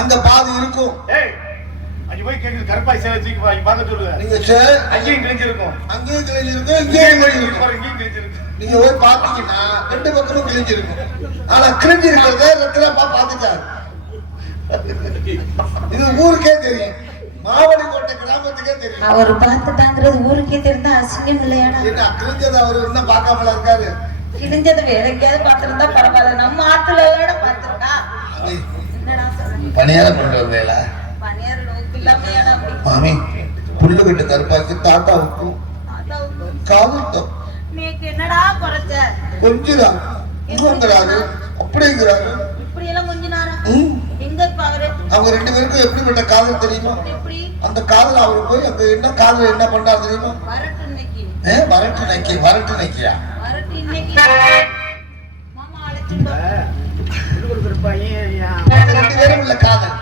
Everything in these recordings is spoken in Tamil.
அங்க பாதி இருக்கும். அங்க போய் கேக்குது கருப்பாய் சேவை தூக்கி பார்க்க சொல்லுங்க. நீங்க அங்கேயும் கிழிஞ்சிருக்கும், அங்கேயும் கிழிஞ்சிருக்கும், இங்கேயும் கிழிஞ்சிருக்கும். இங்கேயும் கிழிஞ்சிருக்கு. நீங்க போய் பாத்தீங்கன்னா 2 பக்கமும் கிழிஞ்சிருக்கும். ஆனா கிழிஞ்சி இருக்கிறத ரத்தினப்பா பாத்துட்டாரு. இது ஊருக்கே தெரியும், மாவடிக்கோட்டை கிராமத்துக்கே தெரியும். அவர் பார்த்துட்டாங்கிறது ஊருக்கே தெரிந்தா அசிங்கம் இல்லையாடா? என்ன கிழிஞ்சது அவரு இன்னும் பார்க்காமல இருக்காரு. கிழிஞ்சது வேற எங்கேயாவது பார்த்திருந்தா பரவாயில்ல, நம்ம ஆத்துல எல்லாம் பார்த்திருக்கா. என்னடா சொல்றீங்க? பணியாரம் கொண்டு வந்தேல பணியாரம் நோக்கு இல்லாமையாடா? மாமி புல்லு கட்டு கருப்பாச்சு தாத்தாவுக்கும் காதுட்டம். நீக்கு என்னடா குறைச்ச? கொஞ்சிதான் இவங்கிறாரு அப்படிங்கிறாரு. இப்படி எல்லாம் கொஞ்சினாரா? எங்க அவரு? அவங்க 2 பேருக்கும் எப்படிப்பட்ட காதல் தெரியுமா? அந்த காதல் அவரு போய் அங்க என்ன காதல் என்ன பண்றாரு தெரியுமா? வரட்டு இன்னைக்கு. வரட்டு நக்கி வரட்டு நக்கியா வரட்டு இன்னைக்கு மாமா அழைச்சிட்டு 2 பேரும் உள்ள காதல்.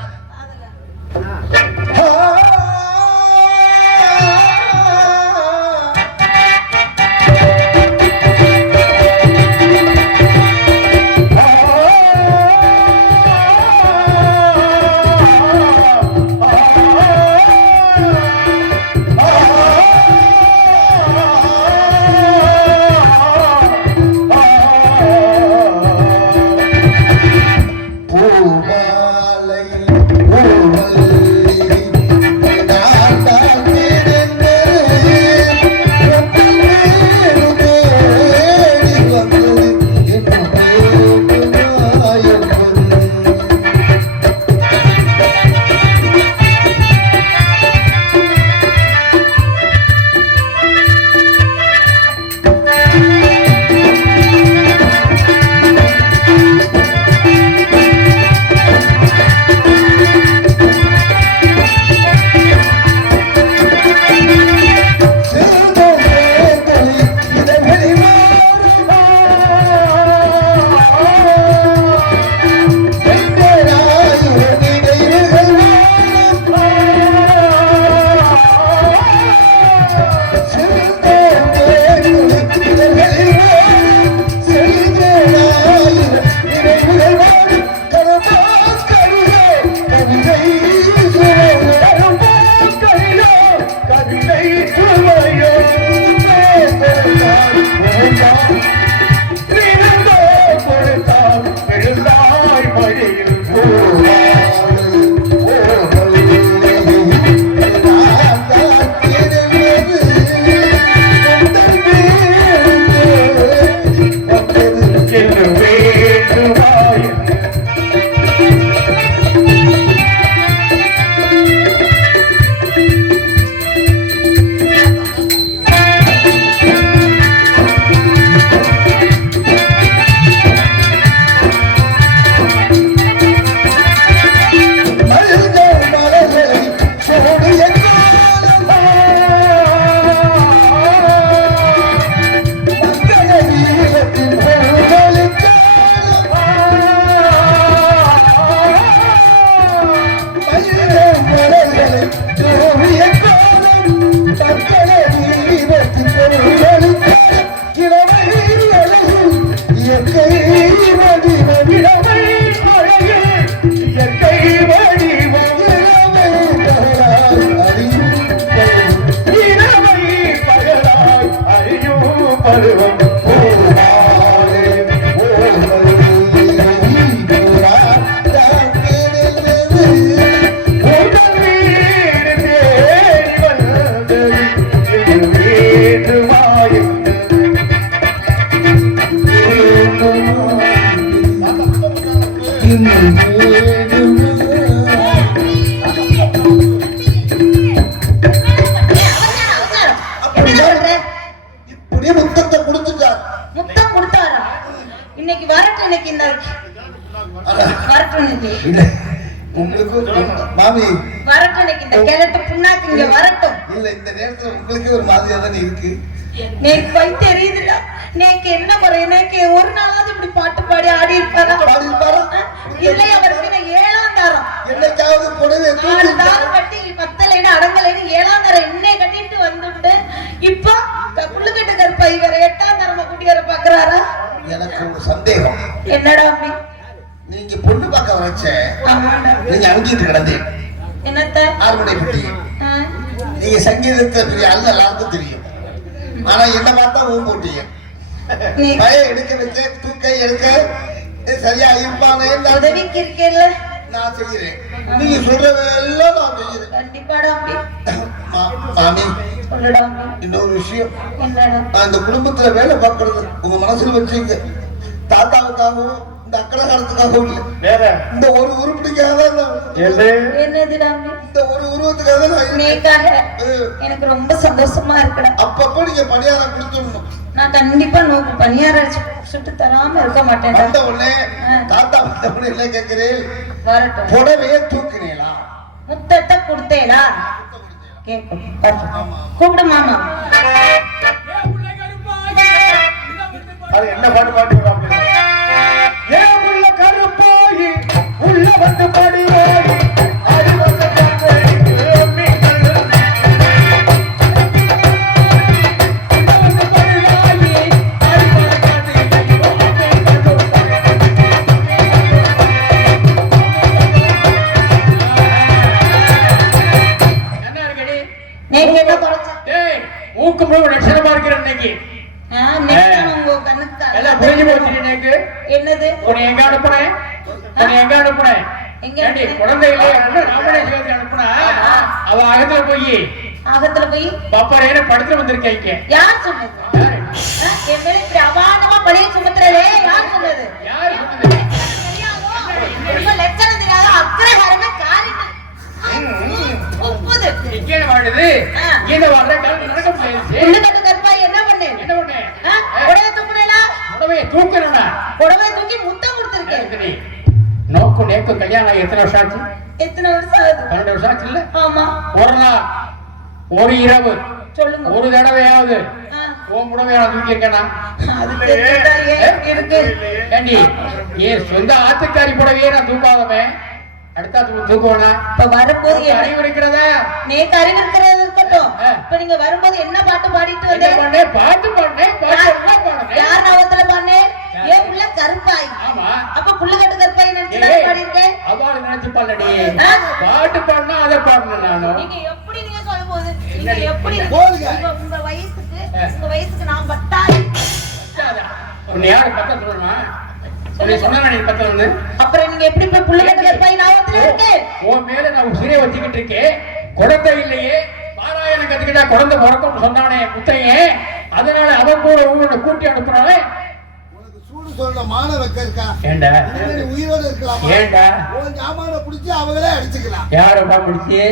மாமி வரட்டும், இந்த கிழட்டு புண்ணாக்கு இங்க வரட்டும். இல்ல இந்த நேரத்துல உங்களுக்கு ஒரு மாதிரியா தானே இருக்கு. நேக்கு போய் தெரியுதுல, நேக்கு என்ன முறை, நேக்கு ஒரு நாளாவது இப்படி பாட்டு பாடி ஆடி இருப்பாரா? இல்லை, அவருக்கு நான் 7ஆம் தாரம் என்னைக்காவது புடவை தாரம் கட்டி 10 அடங்கலைன்னு 7ஆம் தாரம் என்னை கட்டிட்டு வந்துட்டு இப்போ புள்ளுக்கட்டு கருப்பை வேற 8ஆம் தாரமா கூட்டி வர பாக்குறாரா? எனக்கு ஒரு சந்தேகம். என்னடா அப்படி? நீங்க பொண்ணு பார்க்க வச்ச நீங்க அங்கீட்டு கிடந்தீங்க என்னத்த ஆறுமனை பெட்டி. நீங்க சங்கீதத்தை பெரிய அல்ல எல்லாருக்கும் தெரியும். ஆனா என்ன பார்த்தா ஊன் போட்டீங்க. பையன் எடுக்க வச்ச தூக்கை எடுக்க சரியா இருப்பானே உதவிக்கு இருக்கேன்ல நான் செய்யறேன். நீங்க சொல்றதெல்லாம் நான் செய்யறேன். கண்டிப்பாடா மாமி சொல்லுடா. இன்னொரு விஷயம், என்னடா? நான் இந்த குடும்பத்துல வேலை பார்க்கறது உங்க மனசுல வச்சுங்க. தாத்தாவுக்காகவும் இந்த அக்கட காலத்துக்காகவும் இல்லை, வேற இந்த ஒரு உருப்படிக்காக தான். என்னதுடா? இந்த ஒரு உருவத்துக்காக தான் நான் நீக்காக எனக்கு ரொம்ப சந்தோஷமா இருக்குடா. அப்பப்போ நீங்க பணியாரம் கொடுத்துடணும். நான் கண்டிப்பா நோக்கு பணியாரம் சுட்டு தராம இருக்க மாட்டேன். வந்த உடனே தாத்தா வந்த உடனே என்ன கேட்கிறேன்? வரட்டும். புடவையே தூக்குனீங்களா? முத்தத்தை கொடுத்தேடா. கூப்பிடு மாமா. அது என்ன பாட்டு பாட்டு ஏன் உள்ள கருப்பாகி உள்ள வந்து படிவாகி என்னது எங்க அனுப்புனேன்? எங்க அனுப்புனேன்? குழந்தை அனுப்புனா அவ அகத்துல போய் பாப்பாரே படத்துல வந்திருக்கீங்க. யார் சொன்னது? என் மேல இப்படி அபாண்டமா பழைய சுமத்துறே யார் சொன்னது? லட்சணம் தெரியாத அக்கறைகாரன காரியம் என்ன பண்ணேன்? புடவை தூக்கி முத்தம் கொடுத்திருக்கேன். நோக்கு நேக்கு கல்யாணம் எத்தனை வருஷம் ஆச்சு? எத்தனை வருஷம் ஆகுது? 12 வருஷம் ஆச்சு இல்ல? ஆமா. ஒரு நாள் ஒரு இரவு சொல்லுங்க. ஒரு தடவையாவது உன் புடவையா தூக்கி இருக்கேனா? ஏண்டி ஏன் சொந்த ஆத்துக்காரி புடவையே நான் தூக்காதமே அடுத்தா தூக்குவானா? இப்ப வரும்போது அறிவு இருக்கிறதா? நேக்கு அறிவு இருக்கிறது இருக்கட்டும். இப்ப நீங்க வரும்போது என்ன பாட்டு பாடிட்டு வந்தீங்க? பாட்டு பாடினேன். யார் நாவத்துல பாடினேன்? ஏன் புள்ள கருப்பாய். ஆமா. அப்ப புள்ளகட்டு கருப்பாய் நினைச்சு பாடிருக்கேன். அவளை நினைச்சு பாடலடி. பாட்டு பாடினா அதை பாடணும் நானும். நீங்க எப்படி நீங்க சொல்லும்போது நீங்க எப்படி உங்க வயசுக்கு நான் பட்டாய். உன்னை யாரு பத்த சொல்லணுமா? அப்புறம் நீங்க எப்படி போய் புள்ளகட்டு கருப்பாய் நாவத்துல இருக்கு? உன் மேல நான் உசிரை வச்சுக்கிட்டு இருக்கேன். குழந்தை இல்லையே பாராயணம் கத்துக்கிட்டா குழந்தை பிறக்கும் சொன்னானே முத்தையே, அதனால அவன் கூட உங்களோட கூட்டி அனுப்புறானே. உனக்கு சூடு சொல்ற மான வைக்க இருக்கா? ஏண்டா உயிரோட இருக்கலாம். ஏண்டா உன் ஜாமான புடிச்சு அவங்களே அடிச்சுக்கலாம். யாரப்பா முடிச்சு?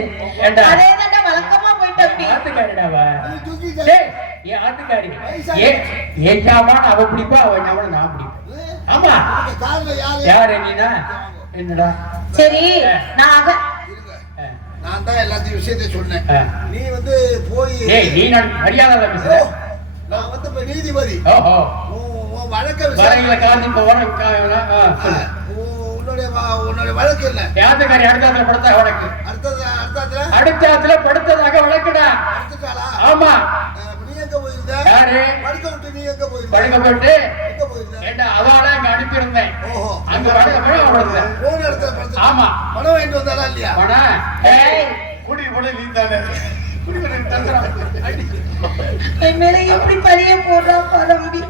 ஏண்டா அதேதான்டா வழக்கமா போயிட்டு ஆத்துக்காரிடாவா? ஏன் ஆத்துக்காரி ஏன் ஜாமான அவ பிடிப்பா, அவன் ஜாமான நான் பிடிப்பேன். ஆமா. யாரு நீனா? என்னடா சரி நான் தான் எல்லாத்தையும் விஷயத்தை சொன்னேன். நீ வந்து போய் நீ நான் மரியாதை பேசுற. நான் வந்து இப்ப நீதிபதி. ஓஹோ வழக்க விசாரணையில காந்தி உன்னுடைய வழக்கு இல்ல யாத்துக்காரி அடுத்தாத்துல படுத்தா வழக்கு. அடுத்தாத்துல படுத்ததாக வழக்குடா. ஆமா. நீ எங்க போயிருந்த? யாரு படுக்க விட்டு நீ எங்க போயிருந்த? படுக்க போட்டு ஏண்டா அவளை அங்க அனுப்பியிருந்தேன். அங்க படுக்க போய் அவளை போன இடத்துல படுத்து. ஆமா. பணம் வாங்கிட்டு வந்தாளா இல்லையா? பணம் குடி போட நீ தானே குடி போட தந்துறான். என் மேல எப்படி பழிய போடுறா பரம்பி.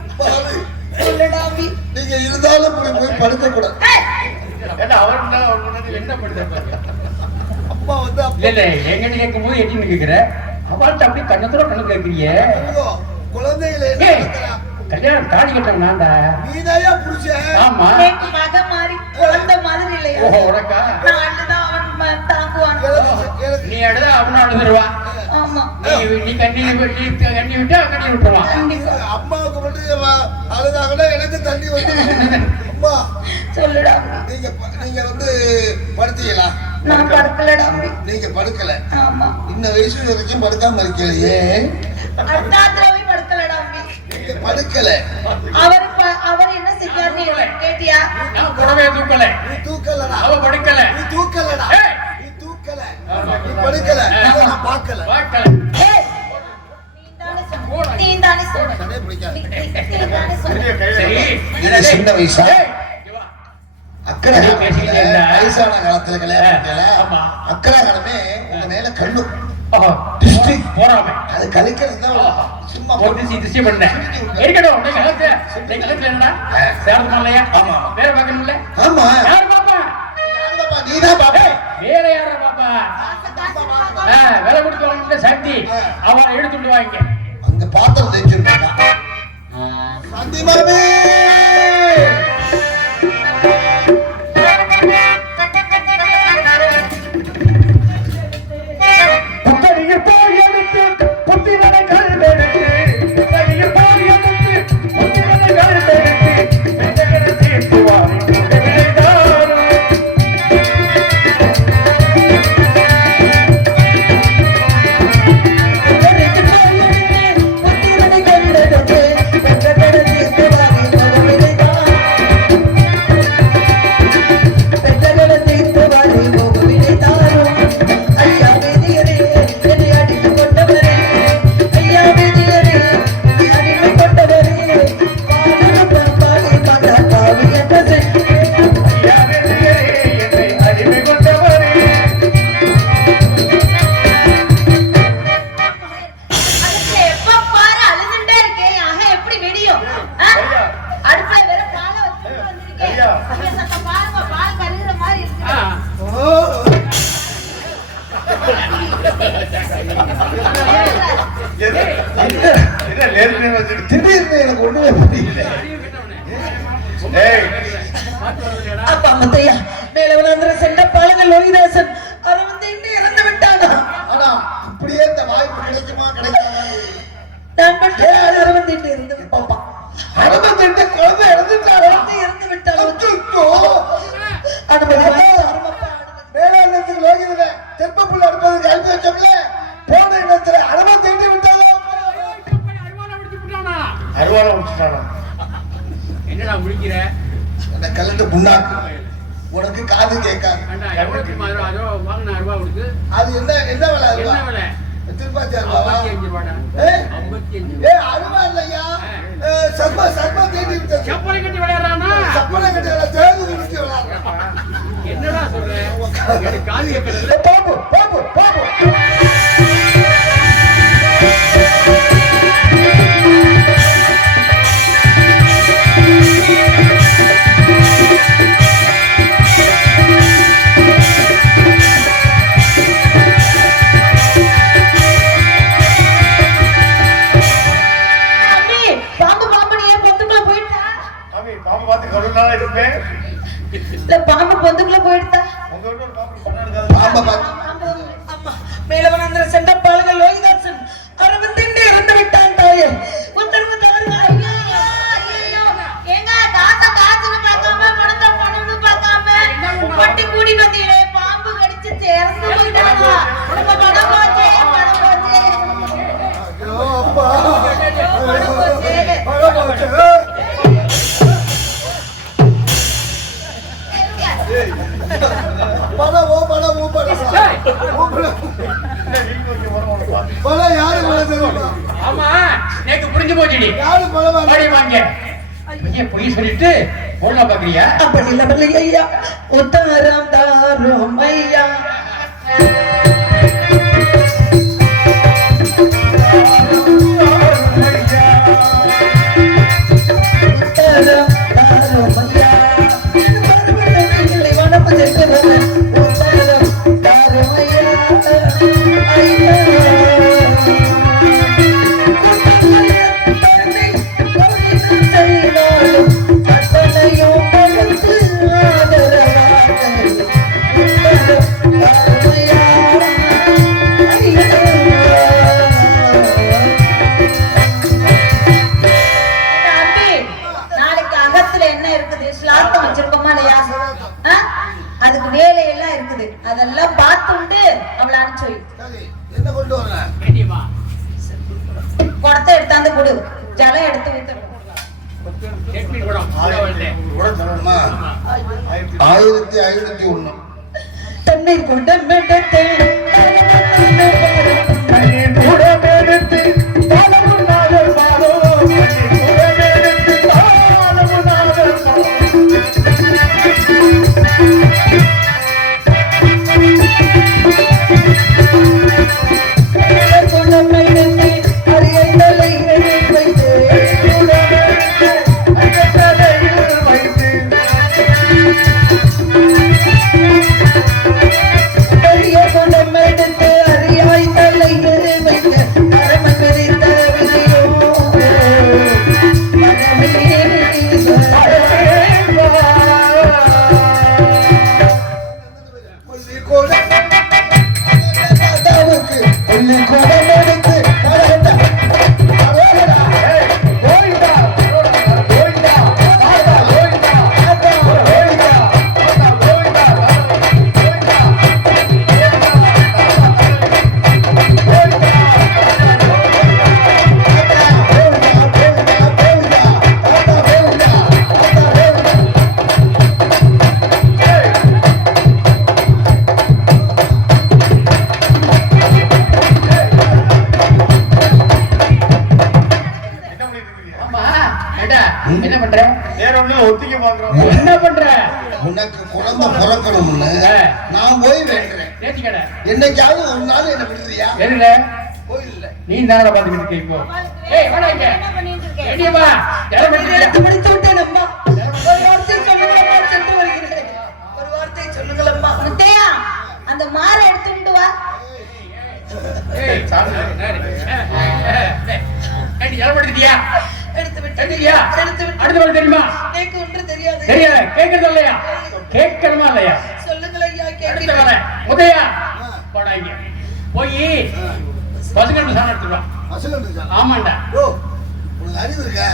சொல்லடாமி நீங்க இருந்தாலும் போய் படுக்க கூடாது. ஏண்டா அவர்னா என்ன படுத்த? அப்பா வந்து இல்ல எங்கிட்ட கேட்கும் போது எட்டி கேக்குற அவள்கிட்ட அப்படி கண்ணத்தோட கண்ணு கேட்கிறியே. குழந்தைகளே கல்யாணம் தாடி கட்டணும் நான்டா. நீதாயா புருஷன்? ஆமா. எனக்கு மக மாதிரி குழந்தை மாதிரி இல்லையா? ஓஹோ உனக்கா? நான் அழுதா அவன் தாங்குவான். நீ அழுதா அவனும் அழுதுருவான். ஆமா. நீ கண்ணி விட்டா கண்ணி விட்டுருவான். அம்மாவுக்கு மட்டும் அழுதாங்கன்னா எனக்கு தண்ணி வந்து அம்மா சொல்லுடா. நீங்க வந்து படுத்தீங்களா? நான் படுக்கலடா. நீங்க படுக்கல? ஆமா. இந்த வயசு வரைக்கும் படுக்காம இருக்கலையே. அர்த்தாத்ரவே படுக்கலடா. நீங்க படுக்கல. அவர் என்ன செஞ்சாரு கேட்டியா? நான் புடவைய தூக்கல. நீ தூக்கலடா. அவ படுக்கல. நீ தூக்கலடா. நீ தூக்கல. நீ படுக்கல. நான் பார்க்கல. ஏய் நீ தானே சொன்ன. சடை பிடிக்காத. நீ தானே சொன்ன. சரி இது சின்ன வயசா? அக்கறை வயசான காலத்துல நேரத்துல கல்யாணம் ஆமா. அக்கராகணமே உங்க மேல கல்லு ஓஹோ, டிஸ்ட்ரிக்ட் போறாம அது கழிக்கிறது தான் சும்மா ஒரு திசை பண்ணேன் இருக்கட்டும். நீ கலத்துல என்னடா சேரது இல்லையா? ஆமா. வேற பார்க்கணும்ல? ஆமா யார் பாப்பா? நீதான் பாப்பா வேற யாரா பாப்பா? வேலை கொடுத்து வாங்கிட்ட சக்தி அவன் எடுத்துட்டு வாங்க. அந்த பாத்திரம் தைச்சிருக்கா சந்தி மாமே திடீர்னு எனக்கு ஒண்ணுமே புரியல. அப்பா முத்தையா மேலவனாந்திர சென்ற பாலங்கள் லோகிதாசன் அவன் வந்து இன்னும் இறந்து விட்டானா? ஆனா இப்படியே இந்த வாய்ப்பு கிடைக்குமா கிடைக்காதா? நான் மட்டும் அரவந்திட்டு இருந்து பாப்பா அரவந்திட்டு குழந்தை இறந்துட்டாரா? இறந்து விட்டாலும் வேளாண்மைக்கு லோகிதல தெற்பப்புள்ள அடுப்பதுக்கு அனுப்பி வச்சோம்ல போன இடத்துல அரவந்திட்டு விட்டாலும் அருவாளை முடிச்சுட்டானா? என்னடா முடிக்கிற? அந்த கலந்து புண்ணாக்கு உனக்கு காது கேட்காது. அது என்ன என்ன விலை அருவா? திருப்பாச்சி அருவாவா? அருவா இல்லையா? சர்மா சர்மா தேடி விட்டது. செப்பலை கட்டி விளையாடுறானா? சப்பனை கட்டி தேர்ந்து குடிச்சு விளையாடுறான். என்னடா சொல்ற? காது கேட்கறது. பாபு பாபு பாபு பாம்பு பொந்துக்குள்ள போயிடுதா? மேலவனாந்திர சென்ற பாலங்கள் லோகிதாசன் அரவந்திட்டு இறந்து விட்டான் தாயே. உத்தரவு தாருங்க. ஏங்க காசை காசுன்னு பார்க்காம பணத்தை பணம்னு பார்க்காம பட்டி கூடி வந்தீங்களே பாம்பு கடிச்சு சேர்ந்து போயிட்டாங்க. உங்க பணம் போச்சே பணம் போச்சே பணம் போச்சே. ஆமா எனக்கு புரிஞ்சு போச்சுடி. வாங்க பொய் சொல்லிட்டு பொண்ணா பாக்குறியா? அப்படி இல்லை ஐயா. உத்தரம் தாரும் ஐயா. உத்தரம் தாரும் ஐயா. அதுக்கு வேலையெல்லாம் இருக்குது. அதெல்லாம் பார்த்துட்டு அவளை அனுப்பிச்சு என்ன கொண்டு வர குடத்தை எடுத்தாந்து கொடு. ஜலம் எடுத்து ஊத்தணும். 1501 தண்ணீர் கொண்ட மெடத்தை என்ன பண்ற? வேற ஒண்ணு ஒத்திக்க பாக்குறோம். என்ன பண்ற? உனக்கு குழந்தை பிறக்கணும்னு நான் போய் வேண்டேன். நேத்திக்கடை என்னைக்காவது ஒரு நாள் என்ன விடுறியா? எதுல? கோயில்ல. நீ தானடா பாத்துக்கிட்டு இருக்க இப்போ. ஏய் வாடா இங்க. என்ன பண்ணிட்டு இருக்க? எடியம்மா, யார பண்ணிட்டு எடுத்து முடித்து விட்டேன் அம்மா. ஒரு வார்த்தை சொல்லுங்களம்மா, சென்று வருகிறேன். ஒரு வார்த்தை சொல்லுங்களம்மா. முத்தையா, அந்த மாரை எடுத்துட்டு வா. ஏய் சாமி ஏடி யார பண்ணிட்டியா? எடுத்து விட்டேன். எடுத்தியா? எடுத்து விட்டேன். அடுத்து வர தெரியுமா? எனக்கு ஒன்று தெரியாது. தெரியல. கேக்குறது இல்லையா? கேட்கணுமா இல்லையா? சொல்லுங்கள் ஐயா, அடுத்து கேட்கிறேன். வர முத்தையா போடா இங்க. போய் பசுங்கண்டு சாணம் எடுத்துட்டு வா. அசலண்டு சார். ஆமாண்டா. ஓ, உனக்கு அறிவு இருக்கா?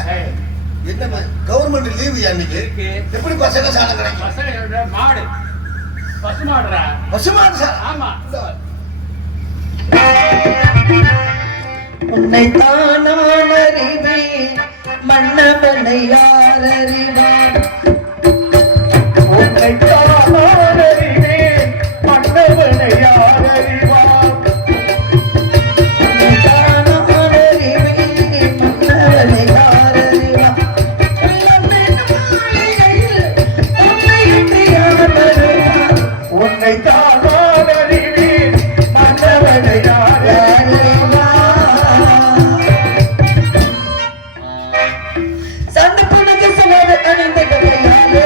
என்ன கவர்மெண்ட் லீவு அன்னைக்கு இருக்கு. எப்படி பசங்க சாணம் கிடைக்கும்? பசங்க மாடு பசு மாடுறா. பசுமாடு சார். ஆமா. உன்னைத்தான் நான் அறிவேன், மன்னவனை யார் அறிவார்? உன்னைத்தான் நான் அறிவேன், மன்னவனை யார் அறிவார்? உன்னைத்தான் நான் அறிவேன், மன்னவனை யார் அறிவார்? உள்ளமென்னும் மாளிகையில் உன்னையன்றி யார் அறிவார்? உன்னைத்தான் நான் அறிவேன், மன்னவனை யார் அறிவார்? சண்டை புனகு சுமது அணிந்த கையாலே,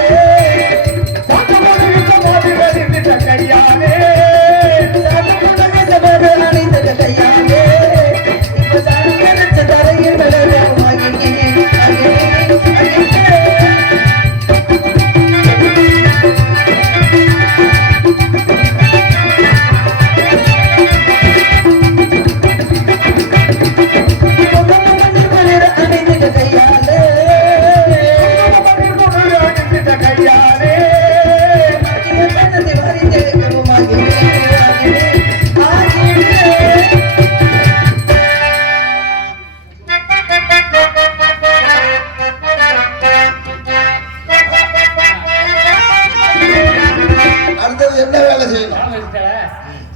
சட்டமன்ற மாதிரி அறிந்த கையாலே, சண்டை புனகு சுமது அணிந்த கையாலே, இப்ப சண்டை தரையில் விளையாடுவாயினே, அகிலே, அகிலே. அடுத்தது என்ன வேலை செய்யணும்?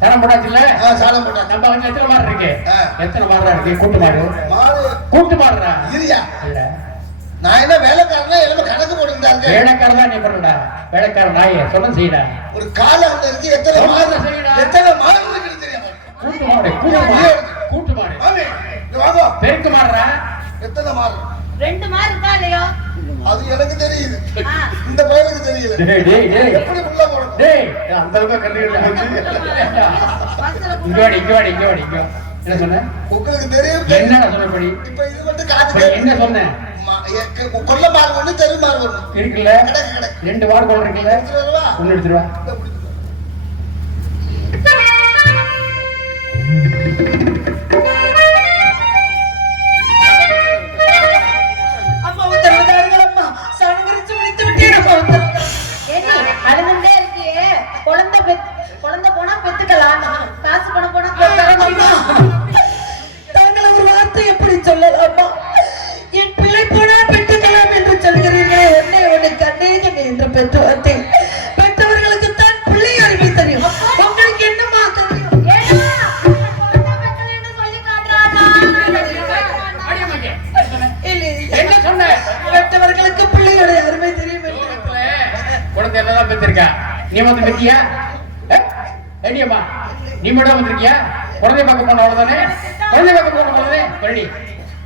சரம் போட்டாச்சுல்ல? சாணம் போட்டா நம்ம வந்து எத்தனை மாடு இருக்கு? ஆ. எத்தனை மாடுறா இருக்கு? கூட்டு மாடு. மாடு கூட்டு மாடுறா. இருயா. இல்ல. நான் என்ன வேலைக்காரனா எல்லாமே கணக்கு போட்டுக்கிட்டா இருக்கேன். வேலைக்காரன் தான் நீ பண்ணுடா. வேலைக்காரன் நாயே சொல்ல செய்யடா. ஒரு கால அந்த இருக்கு எத்தனை மாடு எத்தனை மாடு இருக்குன்னு தெரியாம. கூட்டு மாடு. கூட்டு மாடு. கூட்டு மாடு. வாங்க இங்க வாங்க. பெருக்கு மாடுறா. எத்தனை மாடு? 2 மார் இருக்கா இல்லையோ? அது எனக்கு தெரியுது. ஆ. இந்த பையனுக்கு தெரியல. டேய் டேய் டேய். எப்படி உள்ள போறது? டேய் அந்த அளவுக்கு கண்டுக்கிட்டு பஸ்ல இங்க வாடி இங்க வாடி இங்க வாடி இங்க வா. என்ன சொன்ன? உங்களுக்கு தெரியும். என்னடா சொன்னபடி? இப்ப இது மட்டும் காசு இப்ப என்ன சொன்ன? கொல்ல மாறு ஒண்ணு தெரு மாறு ஒண்ணு இருக்குல்ல? கிடக்கு கிடக்கு. 2 வார் கொண்டு இருக்குல்ல? எடுத்துட்டு வரவா? ஒண்ணு எடுத்துட்டு வா. இந்த பிடிச்சிட்டு வா. அம்மா உத்தரவுதார்கள் அம்மா, சனகரிச்சு முடித்து விட்டேன் அம்மா உத்தரவுதார்கள். ஏடி அழுதுண்டே இருக்கியே, குழந்தை போனா பெத்துக்கலாம், காசு பணம் போனா அம்மா, தாங்கள் ஒரு வார்த்தை எப்படி சொல்லலாமா? என் பிள்ளை போனால் பெற்றுக்கலாம் என்று சொல்கிறீர்கள். என்னை உன்னை கண்டேன் என்று பெற்று வந்தேன். பெற்றவர்களுக்கு தான் பிள்ளை அறிவை தெரியும். உங்களுக்கு என்னமா தெரியும்? ஏடா, குழந்தை பெத்தலைன்னு சொல்லி காட்டுறானா? அடியம்மாக்கே. இல்லை, என்ன சொன்ன? பெற்றவர்களுக்கு பிள்ளையோட அருமை தெரியும் என்று. குழந்தை எல்லாம் பெற்றிருக்கா. நீ வந்து பெத்தியா? அடியம்மா நீ மட்டும் வந்திருக்கியா? குழந்தை பார்க்க போன அவ்வளவுதானே? குழந்தை பார்க்க போன அவ்வளவுதானே? பழனி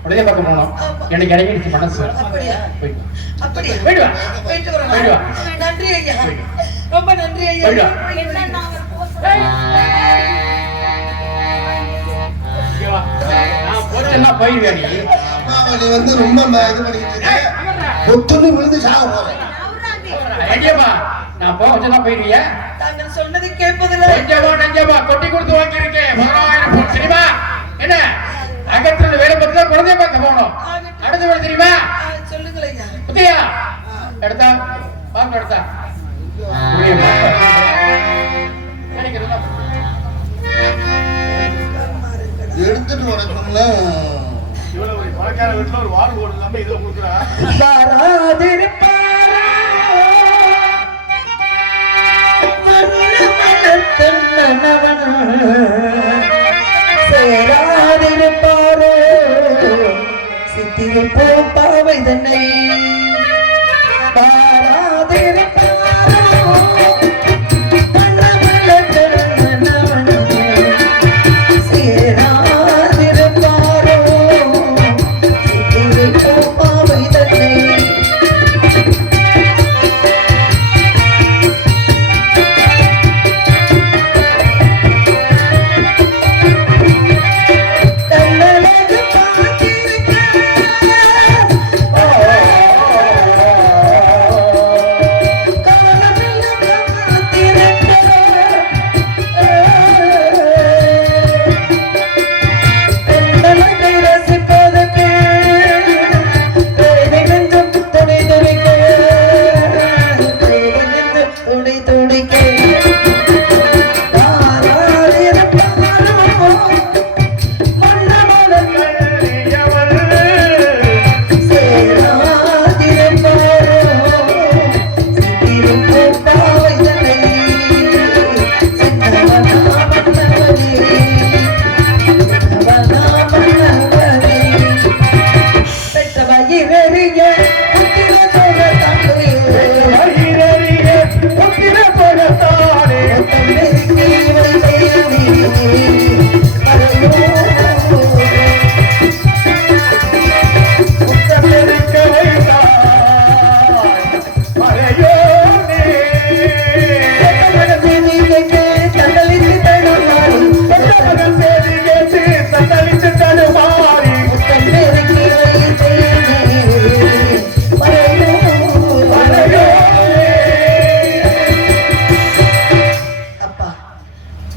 குழந்தை பார்க்க போனோம். எனக்கு இறங்கிடுச்சு மனசு. அப்படியா? போயிட்டு வா. அப்படியா? போயிட்டு வா. போயிட்டு வரேன். போயிட்டு வா. நன்றி ஐயா, ரொம்ப நன்றி ஐயா. போயிட்டு வா. என்ன நான் இங்க வா. நான் போச்சேன்னா போயிருவியா நீ? அம்மாவை நீ வந்து ரொம்ப இது பண்ணிக்கிட்டு இருக்க. பொத்துன்னு விழுந்து சாக போறேன். நவுறாண்டி. அடியம்மா நான் போச்சேன்னா போயிருவியா? தாங்கள் சொன்னதை கேட்பதில்லை. வீடு உனக்கும்ல இவ்வளவு ஒரு பணக்கார வீட்டுல ஒரு வால் ஓடு இல்லாம இதை கொடுக்குறா. சேராதிருப்பாரோ சித்திரை போ பாவை தன்னை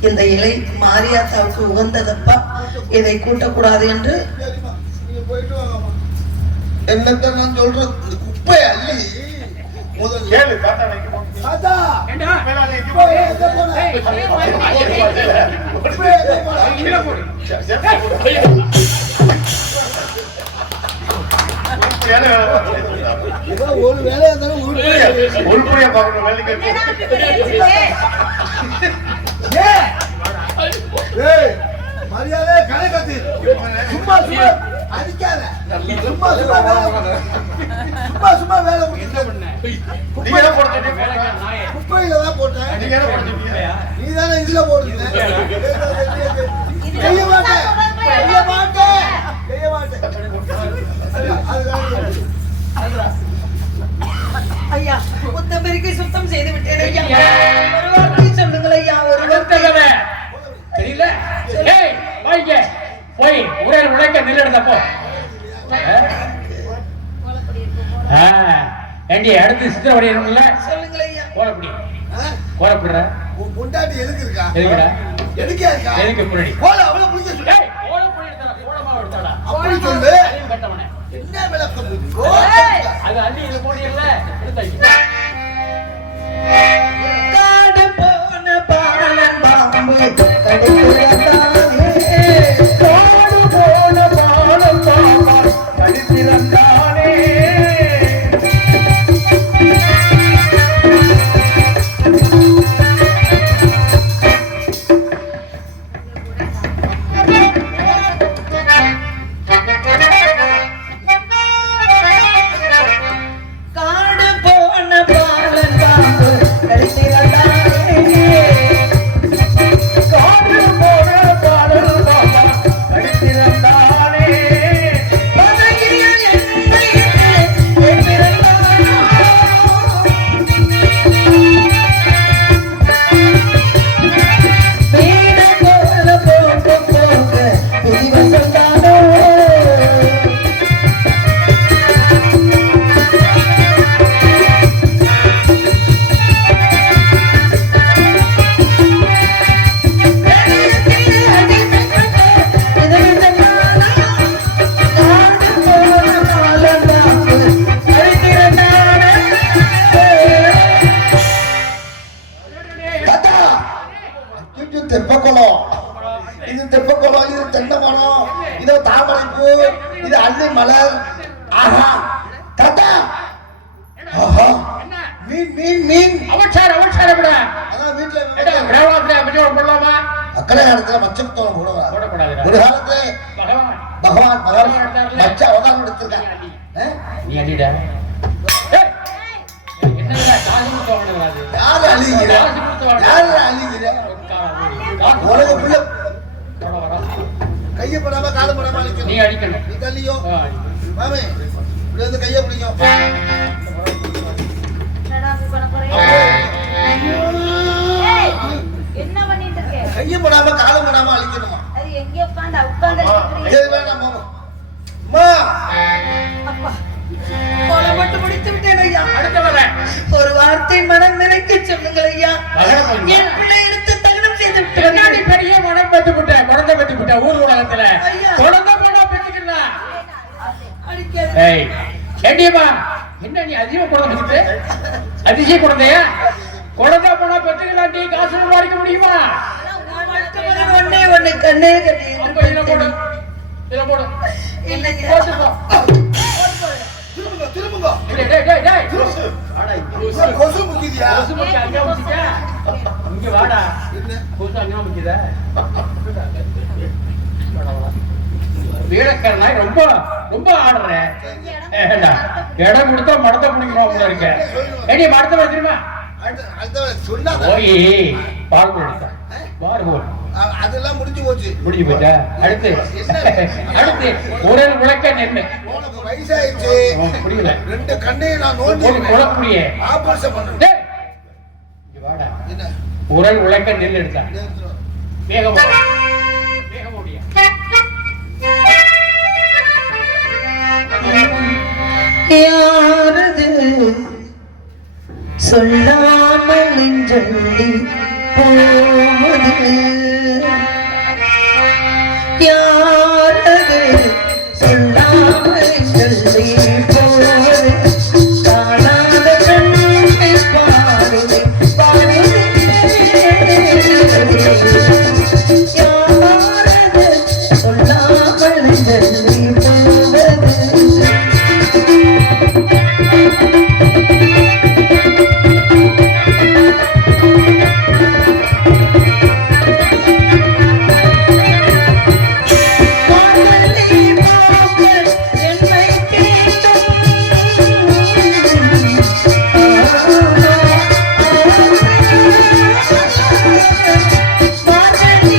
இந்த இலை மாரியாத்தாவுக்கு உகந்ததப்பா, இதை கூட்டக்கூடாது என்று என்னத்தான் நான் சொல்றேன். இந்த குப்பை அள்ளி முதல்ல கேளு தாத்தா வைக்க போறேன். தாத்தா ஏண்டா மேல நீ இங்க போய் போய் எங்க போன? குப்பை எங்க போன? கீழே போடு. ஒரு வேலையா இருந்தாலும் உருப்படியா பார்க்கணும் வேலைக்கு மரியாதை கடை கத்தி சும்மா சும்மா அடிக்காத சும்மா சும்மா வேலை நீங்க என்ன போடுறீங்க? குப்பையில தான் போட்டேன். நீங்க என்ன போடுறீங்க? நீ தானே இதுல போடுறீங்க. செய்ய மாட்டேன் செய்ய மாட்டேன் செய்ய மாட்டேன். ஐயா முத்தம்பெருக்கை சுத்தம் செய்து விட்டேன் ஐயா. ஒரு வார்த்தை சொல்லுங்கள் ஐயா, ஒரு வார்த்தை. தெரியல. ஏய் வாங்க போய் ஒரே உடைக்க நில்லடப்போ. ஏண்டி அடுத்து சித்திரவடி இருக்குல்ல, சொல்லுங்கள் ஐயா. கோலப்படி கோலப்படுற பொண்டாட்டி எதுக்கு இருக்கா? எதுக்குடா? எதுக்கே இருக்கா? எதுக்கு புரடி போல அவளை புடிக்க சொல்லு. ஏய் கோலப்படி எடுத்தடா, கோலமா எடுத்தடா. அப்படி சொல்லு. அதையும் கட்டவனே. என்ன விளக்கம் இது? அது அள்ளி இது போடியல்ல எடுத்தாச்சு. காடு போன பாலன் பாம்பு கடித்திறந்தானே, காடு போன பாலம் பாம்பா கடித்திறந்தானே. காடு போன பாலன் பாம்பு கடித்திறந்தானே, காடு போன பாலம் பாம்பா கடித்திறந்தானே. பதகிய என்னையிட்டு எண்ணிறந்தானோ, வீடு போல போட்டு போக புதிவசந்தானோ. தெப்பக்குளம் இது தெப்பக்குளம், இது தென்னை மரம், இது தாமரை பூ, இது அள்ளி மலர். ஆஹா தாத்தா, ஆஹா மீன் மீன் மீன். அவசாரம் விட அதான் வீட்டுல கிராமத்துல கொஞ்சம் போடலாமா? அக்கறை காலத்துல மச்சத்தோம் போடுவாங்க. போடக்கூடாது. ஒரு காலத்துல பகவான் மச்ச அவதாரம் எடுத்திருக்காங்க. நீ அடிடா. என்னடா காசு கொடுத்து வாங்குறது? யாரு அழிகிற? யாரு அழிகிற? உலக பிள்ளை கையை படாம கால படாம அழிக்கணும். நீ அடிக்கணும். நீ தள்ளியோ மாமே இப்படி வந்து கையை பிடிக்கும். என்ன பண்ணிட்டு இருக்க? கையை படாம காலம் படாம அழிக்கணுமா? அது எங்க உட்கார்ந்து சரி வேணாம் மாமா. அம்மா அப்பா கொலை மட்டும் முடித்து விட்டேன் ஐயா. அடுத்த வரேன். ஒரு வார்த்தை மனம் நிறைக்க சொல்லுங்கள் ஐயா. என் பிள்ளை எடுத்து தகனம் செய்து பின்னாடி விட்டேன். பெரிய மனம் பெற்று விட்டேன், குழந்தை பெற்று விட்டேன். ஊர் உலகத்துல ஐயா. குழந்தை போனா பெற்றுக்கலாம். அடிக்காது. ஏய் ஏண்டியம்மா, என்ன நீ அதிகம் குழந்தை பெற்று அதிசய குழந்தையா? குழந்தை போனா பெற்றுக்கலாம். நீ காசு சம்பாதிக்க முடியுமா? நான் மட்டுமல்ல, ஒண்ணே ஒண்ணு கண்ணே கண்ணே என்று அப்ப இதுல போடு, இதுல போடு. இல்லைங்க. போட்டுக்கோ. திரும்புங்க. டேய், டேய், டேய், டேய். கொசு முக்கியா? கொசு முக்கிய அங்க முக்கியா? இங்க வாடா. கொசு அங்க முக்கியதா? வீரக்கரனாய் ரொம்ப ரொம்ப ஆடுற. இடம் கொடுத்தா மடத்தை பிடிக்கணும் போல இருக்க. ஏடி மடத்தை தெரியுமா? போய் பால் கொடுத்தா பால் போல் அதெல்லாம் முடிஞ்சு போச்சு. முடிஞ்சு போச்சா? அடுத்து அடுத்து ஒரு விளக்க நெண்ணு உனக்கு வயசாயிடுச்சு. புரியல. 2 கண்ணையும் நான் நோண்டி குழப்படியே ஆபரேஷன் பண்ணணும். இங்க வாடா. என்ன உரல் உழைக்க நெல் எடுத்தா வேகம் வேகம் ஓடியா. யாரது சொல்லாமல் சொல்லி போவது? யாரது சொல்லாமல் சொல்லி போவது? காணாத கண்ணை பாருது பாருது. யாரது சொல்லாமல் சொல்லி போவது? Margarita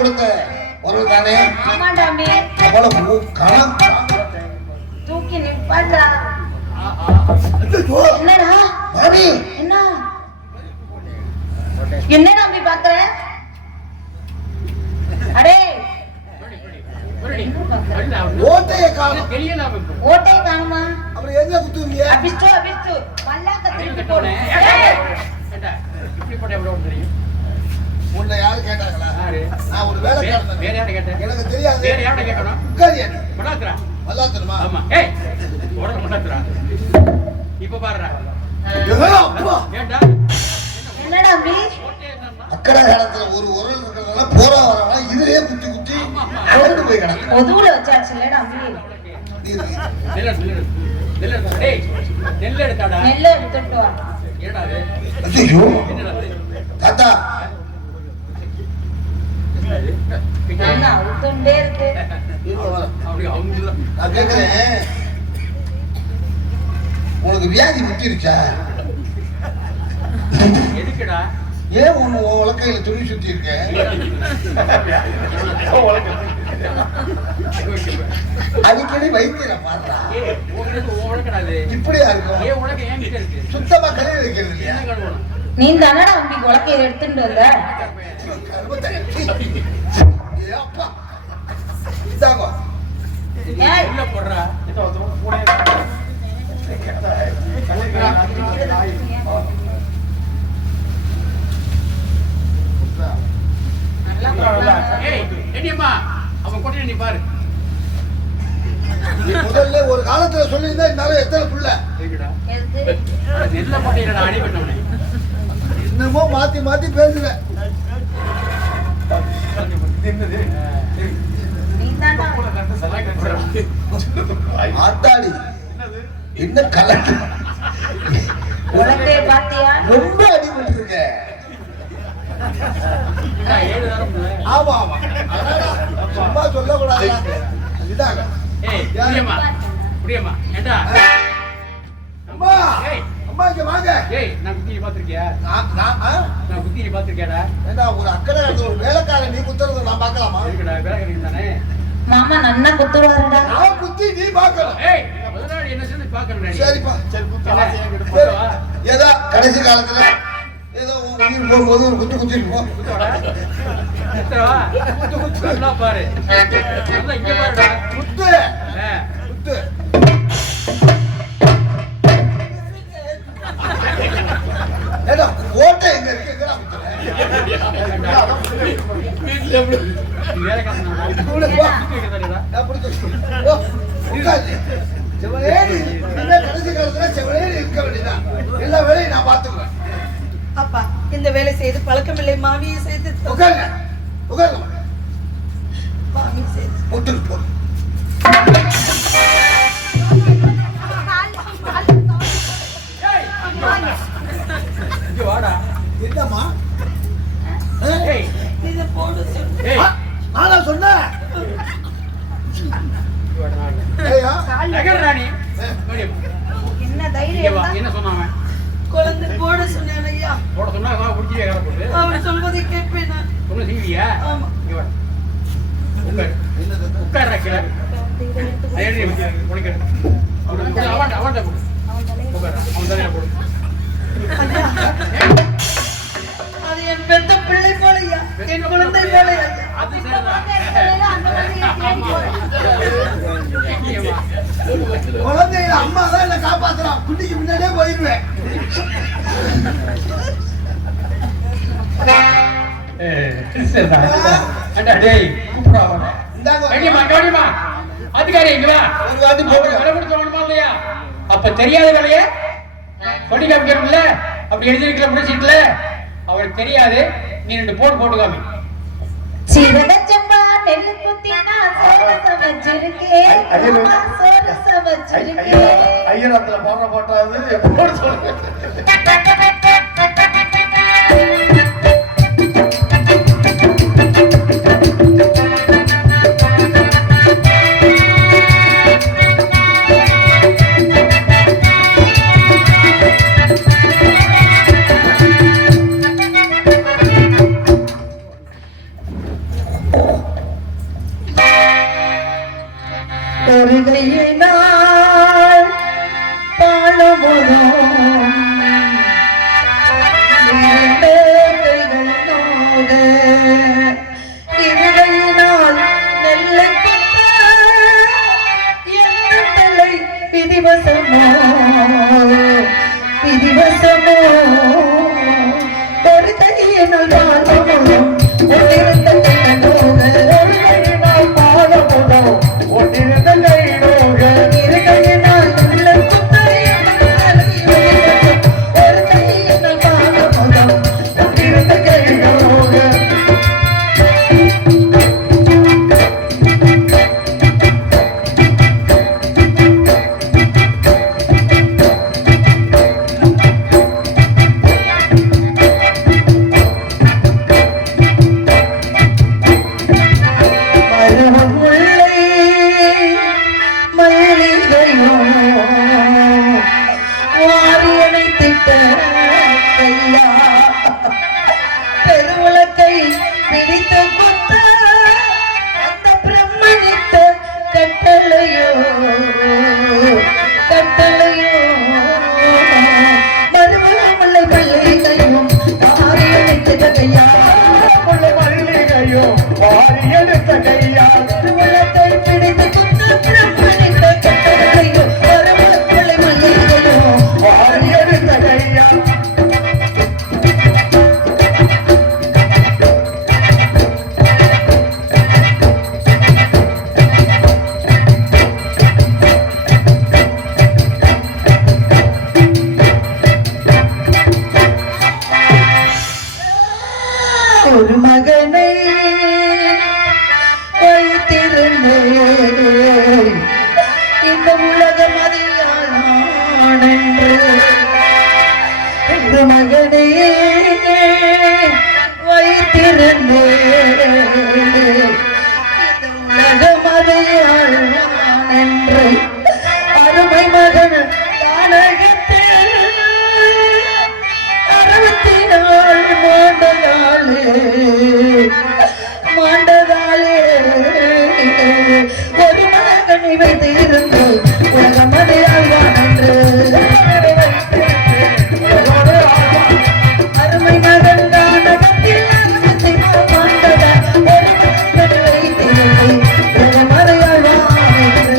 கொடுத்த ஒரு தானே ஆமாண்டாமே அவ்வளவு கணம் தூக்கி நிப்பாட்டா என்னடா மாமி என்ன என்னடா அப்படி பாக்குற அடே ஓட்டைய காணோம் ஓட்டை காணுமா அப்புறம் எங்க குத்துவீங்க அபிஷ்டு மல்லாக்க திருப்பி போடு உன்னை யாரு கேட்டாங்களா நான் ஒரு வேலை கேட்டேன் எனக்கு தெரியாது மல்லாத்தனமா இப்ப பாருடா என்னடா அம்பி அக்கடா காலத்துல ஒரு உரல் இருக்கிறதுனால போறா வரவா இதுலயே குத்தி குத்தி கொண்டு போய் கிடக்கு ஒதுவுல வச்சாச்சு இல்லடா அம்பி நெல் எடுத்தாடா நெல்ல எடுத்துட்டு வா ஏடா ஐயோ தாத்தா என்ன அவுத்துண்டே இருக்கு நான் கேக்குறேன் உனக்கு வியாதி முட்டிருச்சா எதுக்குடா ஏன் உன் உலக்கையில துணி சுத்தி இருக்க அடிக்கடி வைத்தியரை பாடுறா இப்படியா இருக்கும் சுத்தமா கழுவி வைக்கிறது இல்லையா நீ தானடா அம்பி குழக்கையில எடுத்துட்டு வந்த அப்பா இதாங்க ஏய் போடுறா அவன் கொட்டி நீ பாரு முதல்ல ஒரு காலத்துல சொல்லியிருந்தா இந்நேரம் எத்தனை புள்ள நெல்ல போட்டீங்களா அடி பண்ணவனே என்னமோ மாத்தி மாத்தி பேசுவேன் ஆத்தாடி என்ன கலக்கு குழந்தைய பாத்தியா ரொம்ப அடிபட்டு இருக்க ஆமா ஆமா சும்மா சொல்லக்கூடாது இதாங்க அம்மா அம்மா இங்க வாங்க நான் குத்திரி பாத்திருக்கியா நான் குத்திரி பாத்திருக்கியாடா ஏண்டா ஒரு அக்கறை ஒரு வேலைக்காரன் நீ குத்துறத நான் பார்க்கலாமா இருக்குடா வேலைக்காரன் தானே மாமா நன்னா குத்துவாருடா நான் குத்தி நீ பார்க்கணும் முதலாளி என்ன சொல்லி பாக்குறேன் சரிப்பா ஏதோ கடைசி காலத்துல ஏதோ உயிர் போகும்போது ஒரு குத்து குத்திட்டு போ பாரு இங்க பாருடா குத்து குத்து ஏடா ஓட்டை எங்க இருக்கு எங்கடா கடைசி காலத்துல செவனேறி இருக்க வேண்டியதான் எல்லா வேலையும் நான் பாத்துக்கிறேன் அப்பா இந்த வேலை செய்து பழக்கமில்லை மாமியை செய்து உட்காருங்க உட்காருங்க மாமி செய்து முட்டு போ வாடா என்னம்மா இதை போடு சொல்லு. நானா சொன்னேன் ஏய்யா என்ன தைரியம் தான் என்ன சொன்னாங்க குழந்தை போட சொன்னேன் ஐயா போட சொன்னா குடிச்சியே கடை போட்டு அவர் சொல்வதை கேட்பேன் நான். ஒண்ணு செய்வியா ஆமா உட்கார் உட்கார் கீழே அவன்கிட்ட போடு உட்கார் அவன் தலையில போடு அது என் பெத்த பிள்ளை போலையா என் குழந்தை போலையா அது குழந்தைங்க அம்மா தான் என்ன காப்பாத்துறான் குட்டிக்கு முன்னாடியே போயிருவேன் அதிகாரி இங்க வா ஒரு வாட்டி போடுங்க விலை கொடுத்து வாங்கணுமா இல்லையா அப்ப தெரியாத வேலையே கொடி காமிக்கிறோம்ல அப்படி எழுதிருக்கிற முடிச்சிட்டுல அவருக்கு தெரியாது நீ 2 போட்டு காமி சிவகச்சம்பா நெல்லு குத்தி நான் சோறு சமைச்சிருக்கேன் அம்மா சோறு சமைச்சிருக்கேன் ஐயரத்துல போட்டாது எப்போது சொல்லுங்க விதிவசமோ விதிவசமோ ஒரு கையினால் பாலமோ ஒன்றிருந்த கையிலோக ஒரு கையினால் பாலமோ ஒன்றிருந்த கையிலோக இரு கையினால் உள்ள ஒரு கையினால் பாலமோ ஒன்றிருந்த கையிலோக ஒரு மகனை வைத்திருந்தே இந்த உலகம் அறியானென்று ஒரு மகனை வைத்திருந்தே இந்த உலகம் அறியானென்று அருமை மகன் தானகத்தில் 64 மாண்டதாலே ஒரு மகனை வைத்திருந்து உலகம் அறியான் என்று அருமை மகன் தானகத்தில் மாண்டதா ஒரு மகனை வைத்திருந்து உலகம் அறியான் என்று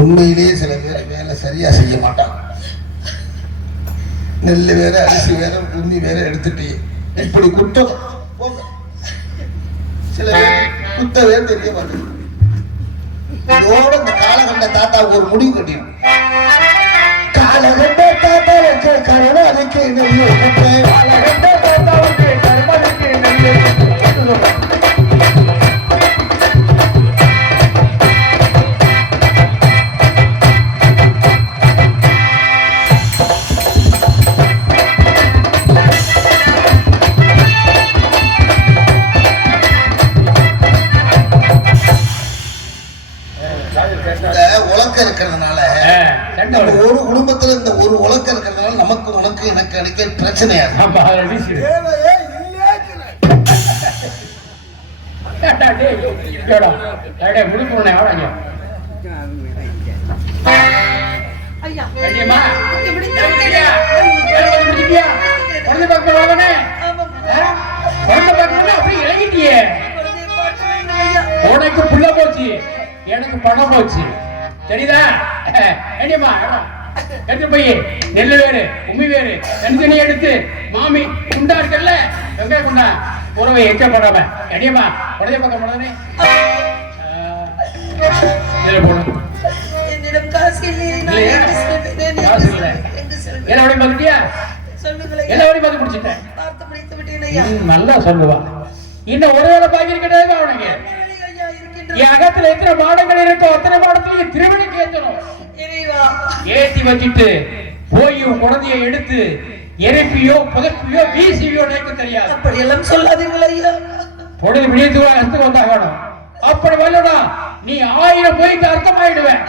உண்மையிலேயே சில பேர் வேலை சரியா செய்ய மாட்டாங்க. நெல் வேற அரிசி வேற உண்ணி வேற எடுத்துட்டு இப்படி குத்தம் சில பேர் குத்தவே தெரிய மாட்டேங்குது. இதோட இந்த காலகண்ட தாத்தாவுக்கு ஒரு முடிவு கட்டிடும். காலகண்ட தாத்தாவுக்கு கருணாவுக்கு நெல் காலகண்ட தாத்தாவுக்கு கருணாவுக்கு நெல் இருக்கிறதுனால ஒரு குடும்பத்துல இந்த ஒரு உலகம் இருக்கிறதுனால நமக்கு உனக்கு எனக்கு அடிக்க பிரச்சனையா உனக்கு புள்ள போச்சு எனக்கு பணம் போச்சு சரிதா? எடுத்து போய் நெல்லு வேறு உம்மி வேறு தனித்தனி எடுத்து மாமி குண்டா இருக்கல்ல வெங்காய குண்டா உறவை எச்ச போடாம அடியம்மா உடனே பக்கம் போடாதே போடும். என்னிடம் காசு இல்லை. எல்லாரையும் பார்த்துட்டியா? எல்லாரையும் பார்த்து முடிச்சுட்டேன். நல்லா சொல்லுவா. இன்னும் ஒரு வேலை பாக்கி இருக்கிறதே அவனுக்கு என் அகத்துல எத்தனை மாடங்கள் இருக்கோ அத்தனை மாடத்துல திருவிழைக்கு ஏற்றணும். ஏற்றி வச்சுட்டு போய் குழந்தைய எடுத்து எரிப்பியோ புதப்பியோ வீசியோ எனக்கு தெரியாது. அப்படி எல்லாம் சொல்லாதீங்களா ஐயா. பொழுது விழித்து அர்த்தம் வந்தாகணும். அப்படி வரலடா நீ 1000 போயிட்டு அர்த்தமாயிடுவேன்.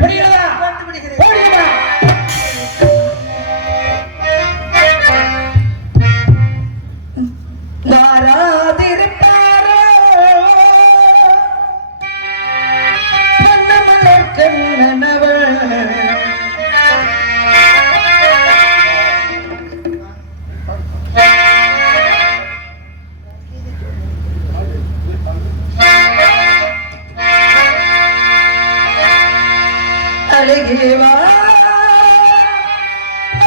புரியுதா? புரியுதா? வாராதிருப்பாரோ அழகே வா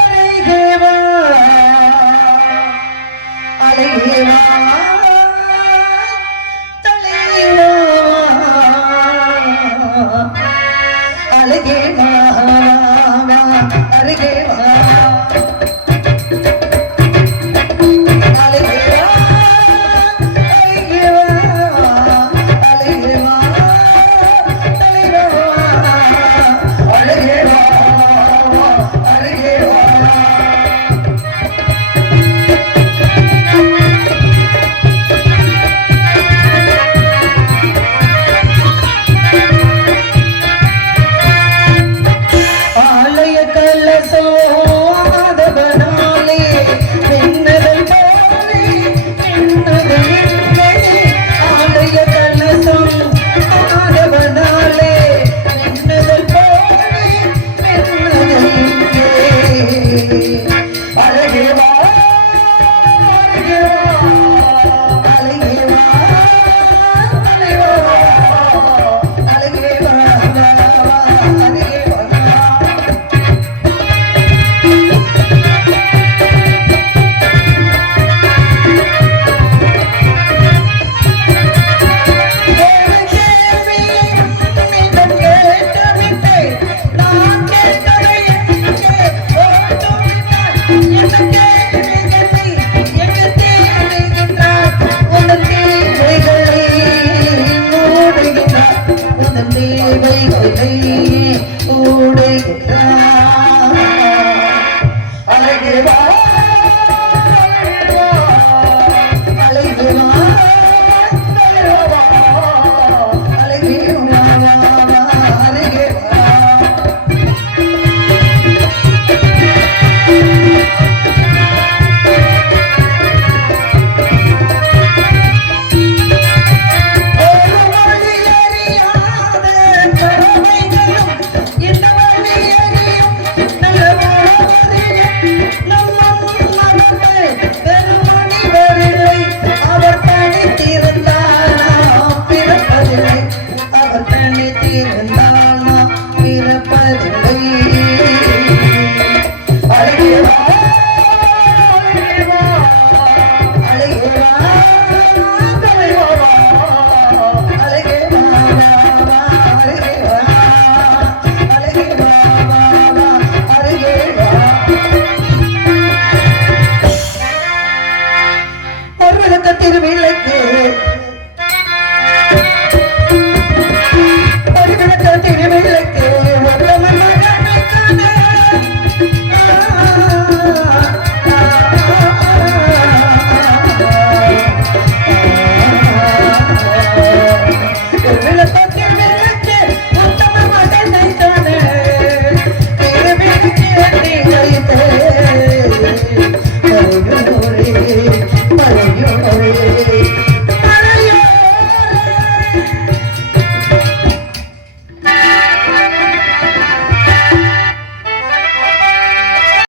அழகே வா அழகே வா தலைவா அழகே வா அழகே வா ஓடுகிறார்